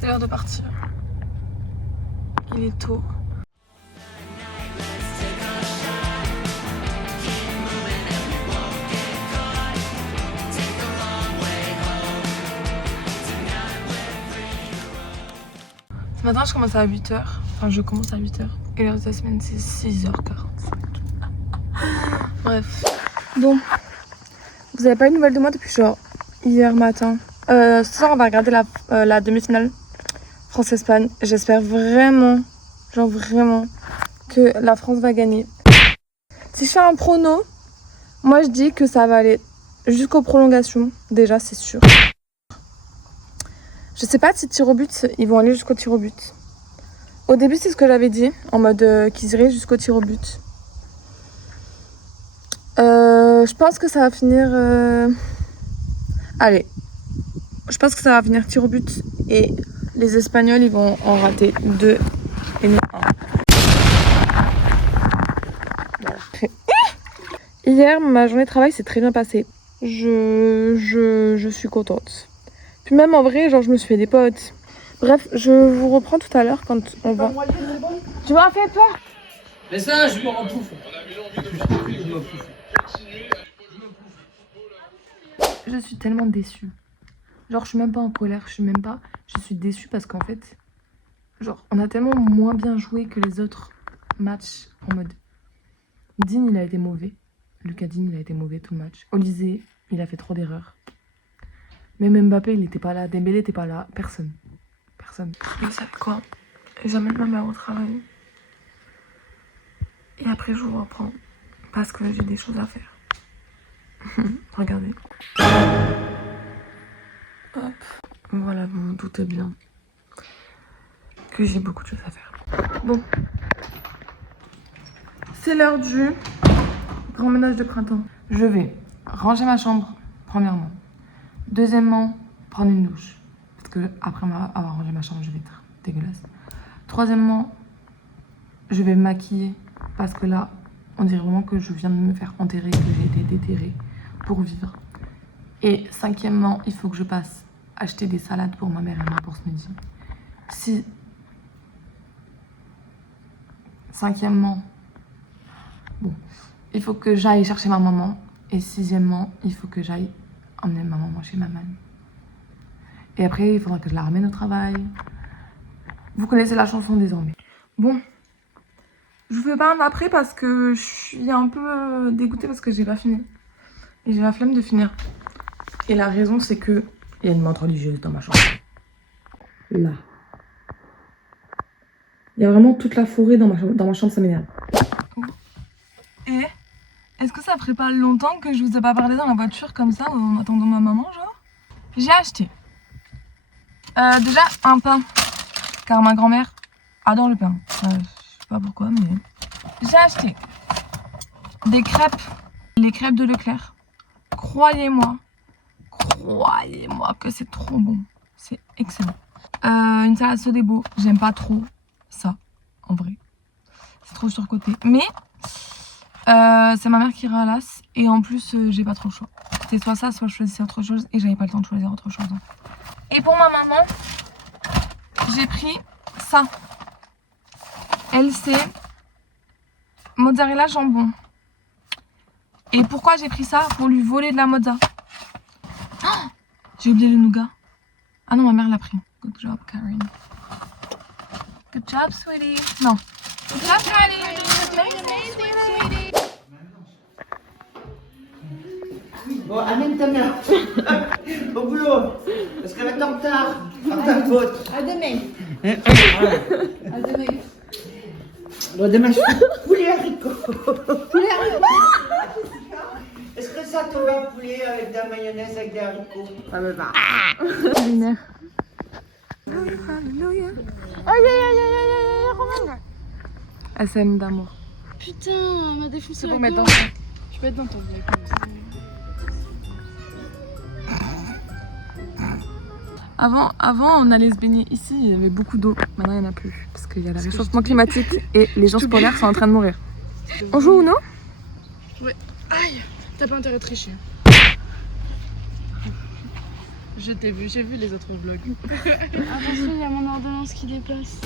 C'est l'heure de partir. Il est tôt. Ce matin, je commence à 8h. Enfin, je commence à 8h. Et l'heure de la semaine, c'est 6h45. Bref. Bon. Vous avez pas eu de nouvelles de moi depuis genre hier matin. Ce soir, on va regarder la demi-finale France-Espagne. J'espère vraiment, genre vraiment, que la France va gagner. Si je fais un prono, moi je dis que ça va aller jusqu'aux prolongations. Déjà, c'est sûr. Je sais pas si tir au but, ils vont aller jusqu'au tir au but. Au début, c'est ce que j'avais dit, en mode qu'ils iraient jusqu'au tir au but. Je pense que ça va finir... Allez. Je pense que ça va finir tir au but. Et les Espagnols, ils vont en rater 2 et nous 1. Voilà. Hier, ma journée de travail s'est très bien passée. Je suis contente. Puis même en vrai, genre je me suis fait des potes. Bref, je vous reprends tout à l'heure quand on va... Tu m'as fait peur. Mais ça, je m'en pouffe. Je suis tellement déçue. Genre je suis même pas en colère, je suis déçue parce qu'en fait, genre on a tellement moins bien joué que les autres matchs en mode... Digne, il a été mauvais. Lucas Digne, il a été mauvais tout le match. Olysée, il a fait trop d'erreurs. Même Mbappé, il était pas là. Dembélé était pas là. Personne. Vous savez quoi? J'amène ma mère au travail. Et après, je vous reprends. Parce que j'ai des choses à faire. Regardez. Hop. Voilà, vous vous doutez bien que j'ai beaucoup de choses à faire. Bon. C'est l'heure du grand ménage de printemps. Je vais ranger ma chambre, premièrement. Deuxièmement, prendre une douche. Parce que après avoir rangé ma chambre, je vais être dégueulasse. Troisièmement, je vais me maquiller. Parce que là, on dirait vraiment que je viens de me faire enterrer, que j'ai été déterrée pour vivre. Et cinquièmement, il faut que je passe acheter des salades pour ma mère et moi pour ce midi. Cinquièmement, bon, il faut que j'aille chercher ma maman. Et sixièmement, il faut que j'aille emmener ma maman chez ma mamie. Et après, il faudra que je la ramène au travail. Vous connaissez la chanson désormais. Bon, je vous fais pas un après parce que je suis un peu dégoûtée parce que j'ai pas fini. Et j'ai la flemme de finir. Et la raison, c'est que il y a une menthe religieuse dans ma chambre. Là. Il y a vraiment toute la forêt dans ma chambre, ça m'énerve. Et est-ce que ça ferait pas longtemps que je vous ai pas parlé dans la voiture comme ça en attendant ma maman, genre? J'ai acheté déjà un pain, car ma grand-mère adore le pain. Je sais pas pourquoi, mais j'ai acheté des crêpes, les crêpes de Leclerc. Croyez-moi que c'est trop bon, c'est excellent. Une salade Sodebo, j'aime pas trop ça, en vrai, c'est trop surcoté. Mais c'est ma mère qui ralasse et en plus j'ai pas trop le choix. C'est soit ça, soit je choisissais autre chose et j'avais pas le temps de choisir autre chose. Et pour ma maman, j'ai pris ça. Elle c'est mozzarella jambon. Et pourquoi j'ai pris ça? Pour lui voler de la mozza. Oh, j'ai oublié le nougat. Ah non, ma mère l'a pris. Good job, Karen. Good job, sweetie. Non. Good job, Karen. Bon, amène ta mère au boulot, parce qu'elle va être en retard, par ta faute. À demain. À demain. Bon, demain, je fais poulet haricot. Poulet haricot. Est-ce que ça te va, poulet avec de la mayonnaise, avec des haricots? Ça me va. Alléluia. SM d'amour. Putain, elle m'a défoncé la Pour mettre gorge. dans Je peux être dans ton vlog. Avant, on allait se baigner ici, il y avait beaucoup d'eau. Maintenant, il n'y en a plus. Parce qu'il y a le réchauffement climatique et les ours polaires sont en train de mourir. On joue ou non? Ouais. Aïe, t'as pas intérêt de tricher. Je t'ai vu, j'ai vu les autres vlogs. Attention, il y a qui dépasse.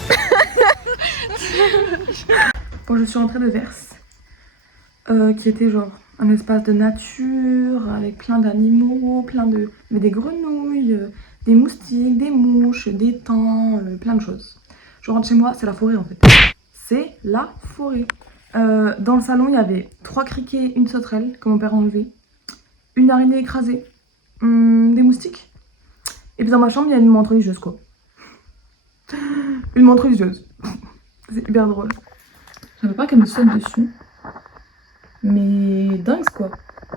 Bon, je suis rentrée de Verse, qui était genre un espace de nature avec plein d'animaux, mais des grenouilles, des moustiques, des mouches, des thans, plein de choses. Je rentre chez moi, c'est la forêt en fait. C'est la forêt. Dans le salon, il y avait 3 criquets, une sauterelle que mon père a enlevée, une araignée écrasée, des moustiques. Et puis dans ma chambre, il y a une montre religieuse quoi. Une montre religieuse. C'est hyper drôle. J'avais pas qu'elle me saute dessus. Mais dingue quoi.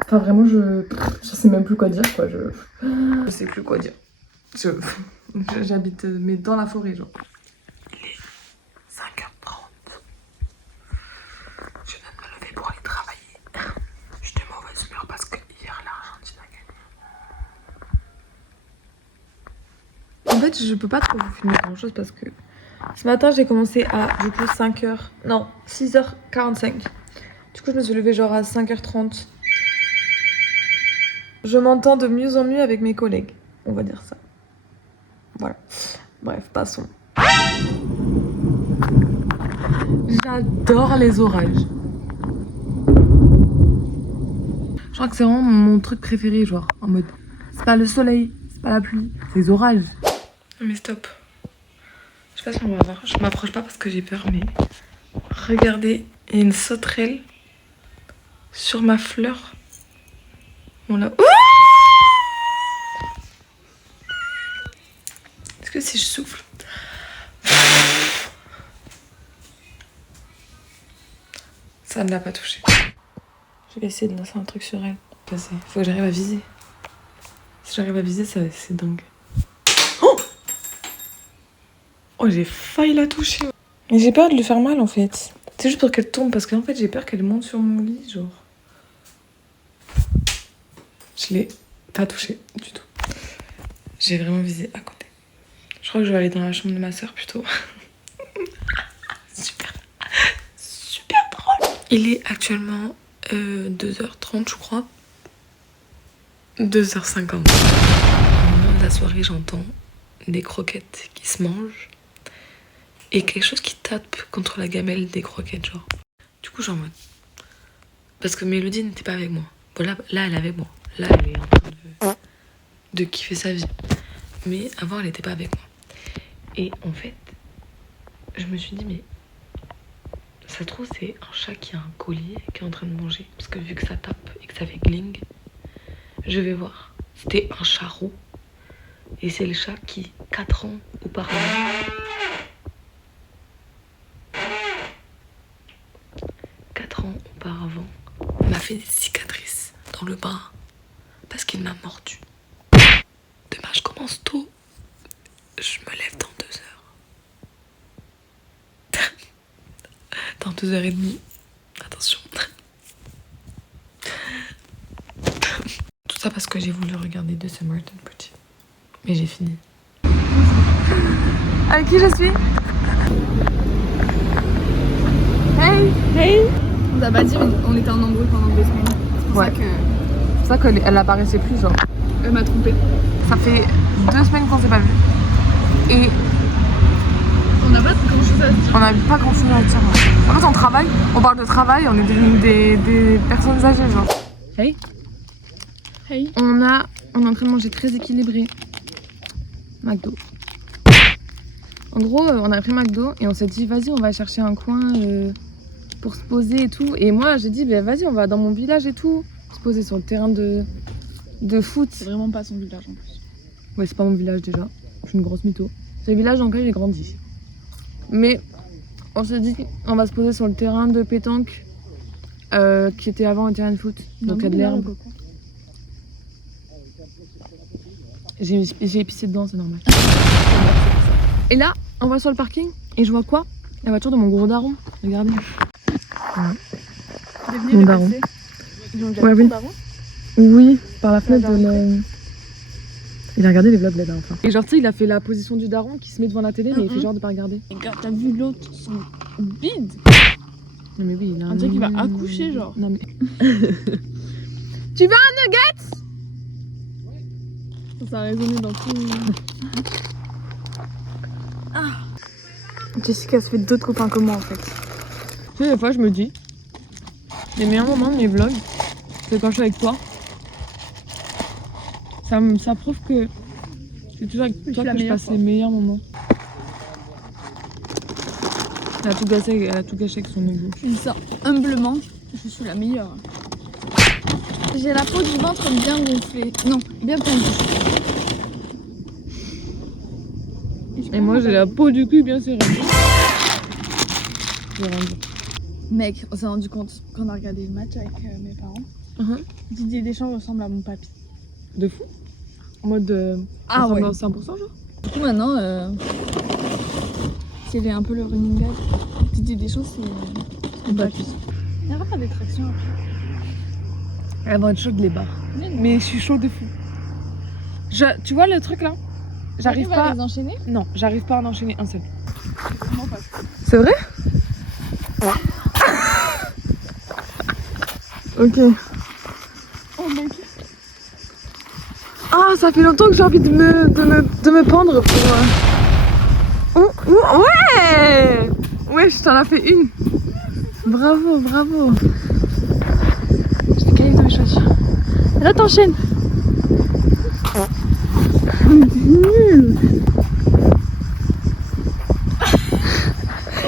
Enfin vraiment je sais même plus quoi dire quoi. Je sais plus quoi dire. J'habite mais dans la forêt genre. Il est 5h30. Je viens de me lever pour aller travailler. Je suis de mauvaise humeur parce que hier l'Argentine a gagné. En fait je peux pas trop vous filmer grand chose parce que ce matin j'ai commencé à du coup 6h45. Du coup, je me suis levée genre à 5h30. Je m'entends de mieux en mieux avec mes collègues, on va dire ça. Voilà. Bref, passons. J'adore les orages. Je crois que c'est vraiment mon truc préféré, genre, en mode... C'est pas le soleil, c'est pas la pluie, c'est les orages. Mais stop. Je sais pas si on va voir. Je m'approche pas parce que j'ai peur, mais... Regardez, il y a une sauterelle sur ma fleur. On l'a... Est-ce que si je souffle... Ça ne l'a pas touché. Je vais essayer de lancer un truc sur elle. Faut que j'arrive à viser. Si j'arrive à viser, c'est dingue. Oh, j'ai failli la toucher. Mais j'ai peur de lui faire mal en fait. C'est juste pour qu'elle tombe parce qu'en fait j'ai peur qu'elle monte sur mon lit genre. Je l'ai pas touchée du tout. J'ai vraiment visé à côté. Je crois que je vais aller dans la chambre de ma soeur plutôt. Super drôle. Il est actuellement 2h30 je crois. 2h50. Au moment de la soirée j'entends des croquettes qui se mangent. Et quelque chose qui tape contre la gamelle des croquettes, genre. Du coup, j'en mode. Parce que Mélodie n'était pas avec moi. Bon, là, elle est avec moi. Là, elle est en train de kiffer sa vie. Mais avant, elle n'était pas avec moi. Et en fait, je me suis dit, mais ça se trouve, c'est un chat qui a un collier, qui est en train de manger. Parce que vu que ça tape et que ça fait gling, je vais voir. C'était un chat roux. Et c'est le chat qui, 4 ans auparavant, m'a fait des cicatrices dans le bras parce qu'il m'a mordu. Demain je commence tôt. Je me lève dans 2 heures. Dans 2h30. Attention. Tout ça parce que j'ai voulu regarder de ce Martin Pretty. Mais j'ai fini. Avec qui je suis? Hey! Hey! On t'a pas dit, mais on était en embrouille pendant 2 semaines. C'est pour ça qu'elle apparaissait plus, genre. Elle m'a trompée. Ça fait 2 semaines qu'on s'est pas vu. Et on n'a pas grand chose à dire. On n'a pas grand chose à dire. En fait, on travaille, on parle de travail, on est devenus des personnes âgées, genre. Hey! Hey! On est en train de manger très équilibré. McDo. En gros, on a pris McDo et on s'est dit, vas-y, on va chercher un coin pour se poser et tout. Et moi, j'ai dit, bah, vas-y, on va dans mon village et tout. Se poser sur le terrain de foot. C'est vraiment pas son village en plus. Ouais, c'est pas mon village déjà. Je suis une grosse mytho. C'est le village dans lequel j'ai grandi. Mais on s'est dit, on va se poser sur le terrain de pétanque qui était avant un terrain de foot. Donc il y a de l'herbe. J'ai épicé dedans, c'est normal. Et là, on va sur le parking et je vois quoi? La voiture de mon gros daron. Regardez. Mon daron. Ouais, oui. Oui, par la fenêtre de la... Il a regardé les vlogs là dernière fois. Et genre tu sais, il a fait la position du daron qui se met devant la télé mais il fait genre de pas regarder. Regarde, t'as vu l'autre, son bide? Non mais oui, il a un truc qui va accoucher genre. Non mais... Tu veux un nugget? Ça a résonné dans tout... Jessica se fait d'autres copains que moi en fait. Tu sais, des fois, je me dis, les meilleurs moments de mes vlogs, c'est quand je suis avec toi. Ça prouve que c'est toujours avec toi que je passe les meilleurs moments. Elle a tout gâché avec son ego. Je dis ça humblement, je suis la meilleure. J'ai la peau du ventre bien gonflée. Non, bien tendue. Et moi, j'ai la peau du cul bien serrée. Mec, on s'est rendu compte quand on a regardé le match avec mes parents. Didier Deschamps ressemble à mon papy. De fou. En mode Ah ouais. 100% genre. Du coup maintenant, c'est un peu le running gag. Didier Deschamps c'est mon papy. Il y aura pas d'attraction après. Elle va être chaude les barres. Mais je suis chaud de fou. Tu vois le truc là? J'arrive pas à les enchaîner. Non, j'arrive pas à en enchaîner un seul. Comment pas. C'est vrai? Ok. Oh mec. Ah, ça fait longtemps que j'ai envie de me pendre pour... ouais! Ouais, je t'en ai fait une. Bravo, bravo. Je t'ai calé dans mes chaussures. Là, t'enchaînes. Nul.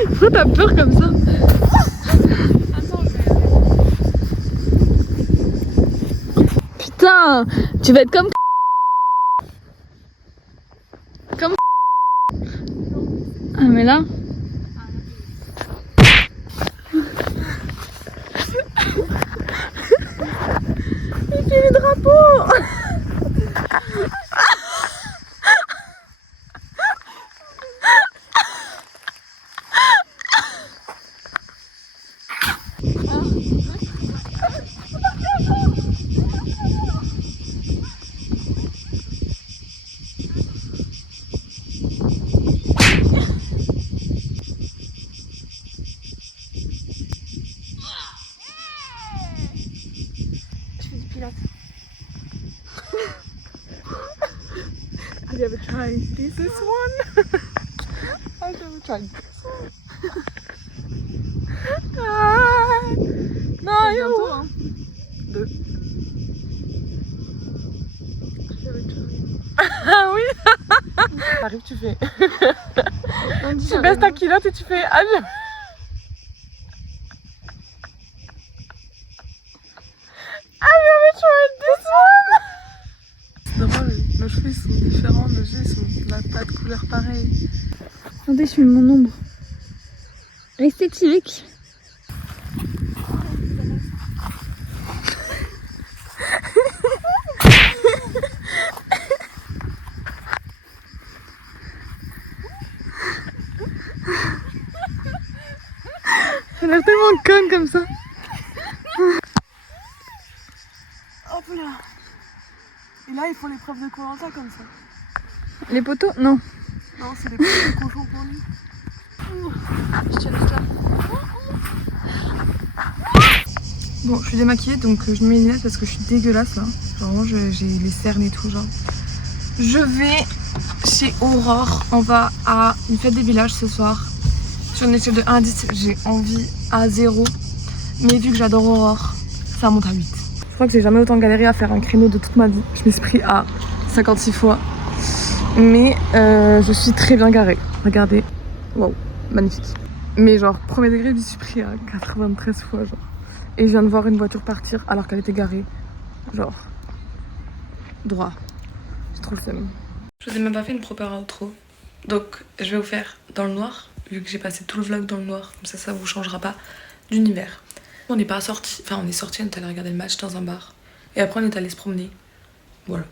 Pourquoi t'as peur comme ça? Putain, tu vas être comme Ah mais là il fait le drapeau. Have you ever tried this one? I've never tried this one. Ah, non, yo. Deux. Ah oui. T'arrives, tu fais. Tu baisses ta culotte et tu fais. Ah, I've never tried this one. C'est drôle, nos cheveux sont différents, nos yeux on n'a pas de couleur pareille. Regardez, je suis mon ombre. Esthétique. Elle a l'air tellement conne comme ça. Hop là. Et là, ils font l'épreuve de Koh-Lanta comme ça. Les poteaux? Non. Non, c'est l'épreuve de cochon pour lui. Je te laisse là. Bon, je suis démaquillée donc je mets mes lunettes parce que je suis dégueulasse là. Vraiment, j'ai les cernes et tout, genre. Je vais chez Aurore. On va à une fête des villages ce soir. Sur une échelle de 1 à 10, j'ai envie à 0. Mais vu que j'adore Aurore, ça monte à 8. Je crois que j'ai jamais autant galéré à faire un créneau de toute ma vie. Je me suis pris à 56 fois. Mais je suis très bien garée. Regardez. Waouh, magnifique. Mais genre, premier degré, je me suis pris à 93 fois, genre. Et je viens de voir une voiture partir alors qu'elle était garée. Genre, droit. J'ai trop le seum. Je vous ai même pas fait une proper outro. Donc, je vais vous faire dans le noir, vu que j'ai passé tout le vlog dans le noir. Comme ça vous changera pas d'univers. On n'est pas sorti, enfin on est sorti, on est allé regarder le match dans un bar. Et après on est allé se promener. Voilà.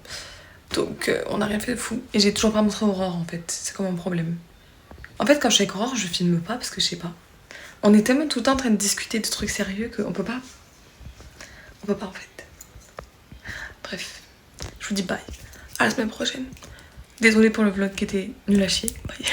Donc on n'a rien fait de fou. Et j'ai toujours pas montré Aurore en fait. C'est comme un problème. En fait quand je suis avec Aurore, je filme pas parce que je sais pas. On est tellement tout le temps en train de discuter de trucs sérieux qu'on peut pas. On peut pas en fait. Bref. Je vous dis bye. À la semaine prochaine. Désolée pour le vlog qui était nul à chier. Bye.